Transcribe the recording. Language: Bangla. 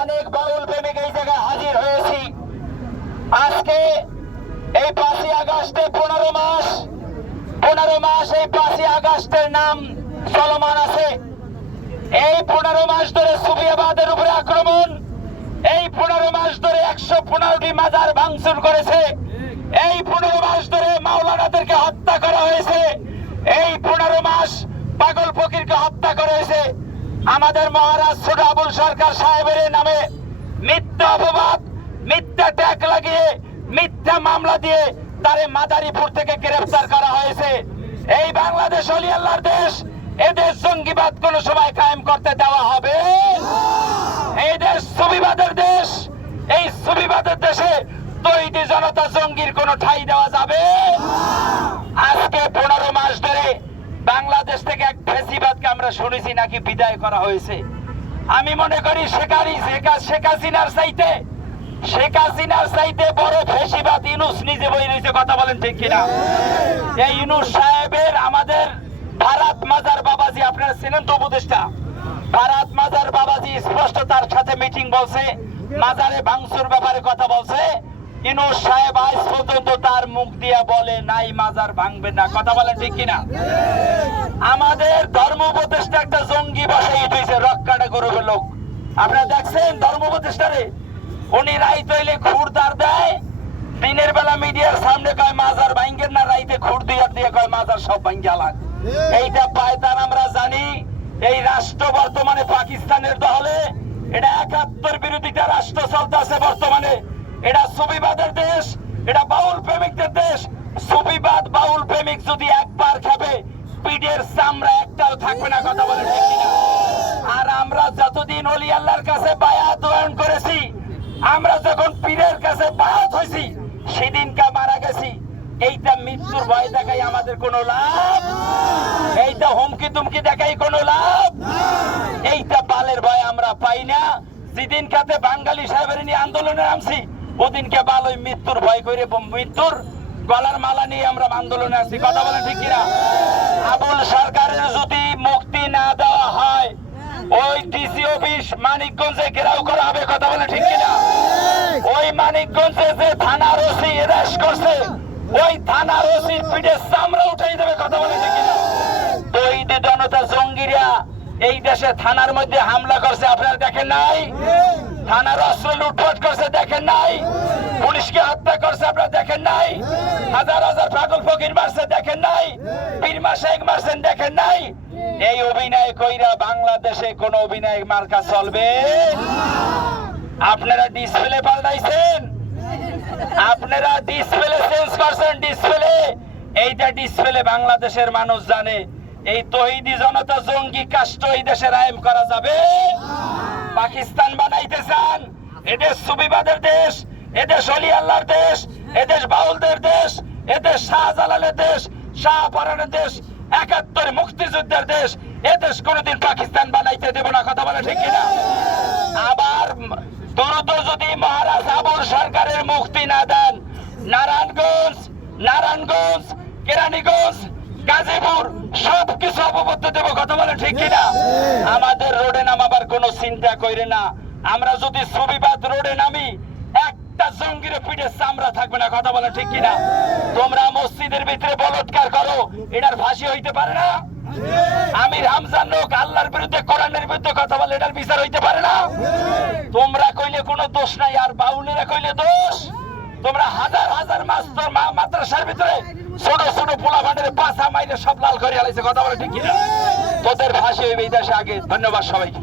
অনেক বাউল প্রেমিক এই জায়গায় হাজির হয়েছি। আজকে এই পাঁচই আগস্টে পনেরো মাস পনেরো মাস এই পাঁচই আগস্টের নাম চলমান আছে। এই পনেরো মাস ধরে সুফিয়াবাদের উপরে আক্রমণ, এই পনেরো মাস ধরে একশো পনেরোটি মাজার ভাঙচুর করেছে। এই পনেরো মাস ধরে মাওলানাদেরকে হত্যা করা হয়েছে। এই পনেরো মাস পাগল ফকিরকে হত্যা করা হয়েছে। আমাদের মহারাজ ছোট আবুল সরকার সাহেবের নামে মিথ্যা অপবাদ মিথ্যা ট্যাগ লাগিয়ে মিথ্যা মামলা দিয়ে তারে মাদারীপুর থেকে গ্রেফতার করা হয়েছে। এই বাংলাদেশ অলি আল্লাহর দেশ এদেশ জঙ্গিবাদ কোন সময় কায়েম করতে দেওয়া হবে। এই দেশ সুবিবাদের দেশ এই সুবিবাদের দেশে তৈরি জনতা জঙ্গির কোন ঠাই দেওয়া যাবে। আজকে পনেরো মাস ধরে বাংলাদেশ থেকে এক ফেসিবাদকে আমরা শুনেছি নাকি বিদায় করা হয়েছে। আমি মনে করি কথা আমাদের ভারত মাজার বাবাজি তো উপদেষ্টা? ভারত মাজার বাবাজি সাথে মিটিং বলছে, মাজারে ভাঙচুর ব্যাপারে কথা বলছে। ইনুস সাহেব আজ পর্যন্ত তার মাজার ভাঙবে না। কথা বলেন ঠিক কিনা? আমাদের ধর্ম উপদেষ্টা একটা জঙ্গি বসাই হয়েছে রক্কাটা গরুবের লোক। আপনারা দেখছেন ধর্ম উপদেষ্টারে? উনি রাই তৈলে খুরদার দেয়, দিনের বেলা মিডিয়ার সামনে কয় মাজার ভাঙ্গের না, রাইতে খুর দিয়ে দিয়ে কয় মাজার সব ভাঙ্গে আলাক এইটা পায় তার আমরা জানি, এই রাষ্ট্র বর্তমানে পাকিস্তানের দহলে এটা একাত্তর বিরোধিতা রাষ্ট্র চলতেছে বর্তমানে। এটা সুবিবাদের দেশ, এটা বাউল প্রেমিকদের দেশ সুবিবাদ বাউল প্রেমিক যদি একবার খাবে, পিঠের চামড়া একটাও থাকবে না, কথা বলে আর আমরা যতদিন অলি আল্লাহর কাছে বায়াত দোয়ান করেছি, আমরা যখন পীরের কাছে বায়াত হয়েছি, সেদিনকা মারা গেছি। এইটা মৃত্যুর ভয় দেখাই আমাদের কোনো লাভ এইটা হুমকি তুমকি দেখাই কোনো লাভ এইটা বালের ভয় আমরা পাই না। যেদিন কাতে বাঙালি সাহেবের নিয়ে আন্দোলনে নামছি, ওদিনকে বাল ওই মৃত্যুর ভয় করে মৃত্যুর গলার মালা নিয়ে আমরা আন্দোলনে আসছি কথা বলেন ঠিক কিনা? আবুল সরকারের যদি মুক্তি না দেওয়া হয়, ওই ডিসি অফিস মানিকগঞ্জে ঘেরাও করা হবে, কথা বলে ঠিক কিনা? ওই মানিকগঞ্জে যে থানার ওসি এরেস করছে, ওই থানার ওসির পিঠে চামড়া উঠাই দেবে, কথা বলে ঠিক কিনা? তৈরি জনতা জঙ্গিরা এই দেশে থানার মধ্যে হামলা করছে, আপনারা দেখেন নাই? থানার অস্ত্র লুটপাট করছে, দেখেন নাই? পুলিশকে হত্যা করছে, আপনারা দেখেন নাই? হাজার হাজার পাগল ফকির মারছে দেখেন নাই? পীরমা শেখ মারছেন দেখেন নাই? এই অভিনয় কইরা বাংলাদেশে কোন অভিনয় মার্কা চলবে? আপনারা ডিসপ্লে পাল্টাইছেন আপনারা ডিসপ্লে চেঞ্জ করছেন ডিসপ্লে এইটা ডিসপ্লে বাংলাদেশের মানুষ জানে। এই তহিদি জনতা জঙ্গি কাষ্ট এই দেশে রায়েম করা যাবে? পাকিস্তান বানাইতে চান? এদেশ সুবিবাদের দেশ এদেশ অলি আল্লাহর দেশ এদেশ বাউলদের দেশ এদেশ শাহজালালের দেশ, শাহপরানের দেশ, একাত্তর মুক্তিযুদ্ধের দেশ এদেশ কোনোদিন পাকিস্তান বানাইতে দেব না, কথা বলে ঠিক কিনা? আবার দ্রুত যদি মহারাজ আবুল সরকারের মুক্তি না দেন, নারায়ণগঞ্জ নারায়ণগঞ্জ, কেরানীগঞ্জ, গাজীপুর সব কিছু অববদ্ধ দেবো, কথা বলে ঠিক কিনা? আমাদের রোডে নামাবার কোনো চিন্তা কইরে না। আমরা যদি সুবিবাদ রোডে নামি, একটা জঙ্গিরে পিঠে না কথা বলে ঠিক কিনা? তোমরা মসজিদের ভিতরে বলৎকার করো এটার ফাঁসি হইতে পারে না। আমির হামজান লোক আল্লাহর বিরুদ্ধে কোরআনের বিরুদ্ধে কথা বলে এটার বিচার হইতে পারে না। তোমরা কইলে কোনো দোষ নাই আর বাউলেরা কইলে দোষ। তোমরা হাজার হাজার মাস্টার মা মাদ্রাসার ভিতরে ছোট ছোট পোলা ভান্ডের পাশা মাইরে সব লাল করে আলাইছে কথা বলে ঠিক কিনা? তোদের ফাঁসি হইবে এই দেশে আগে। ধন্যবাদ সবাইকে।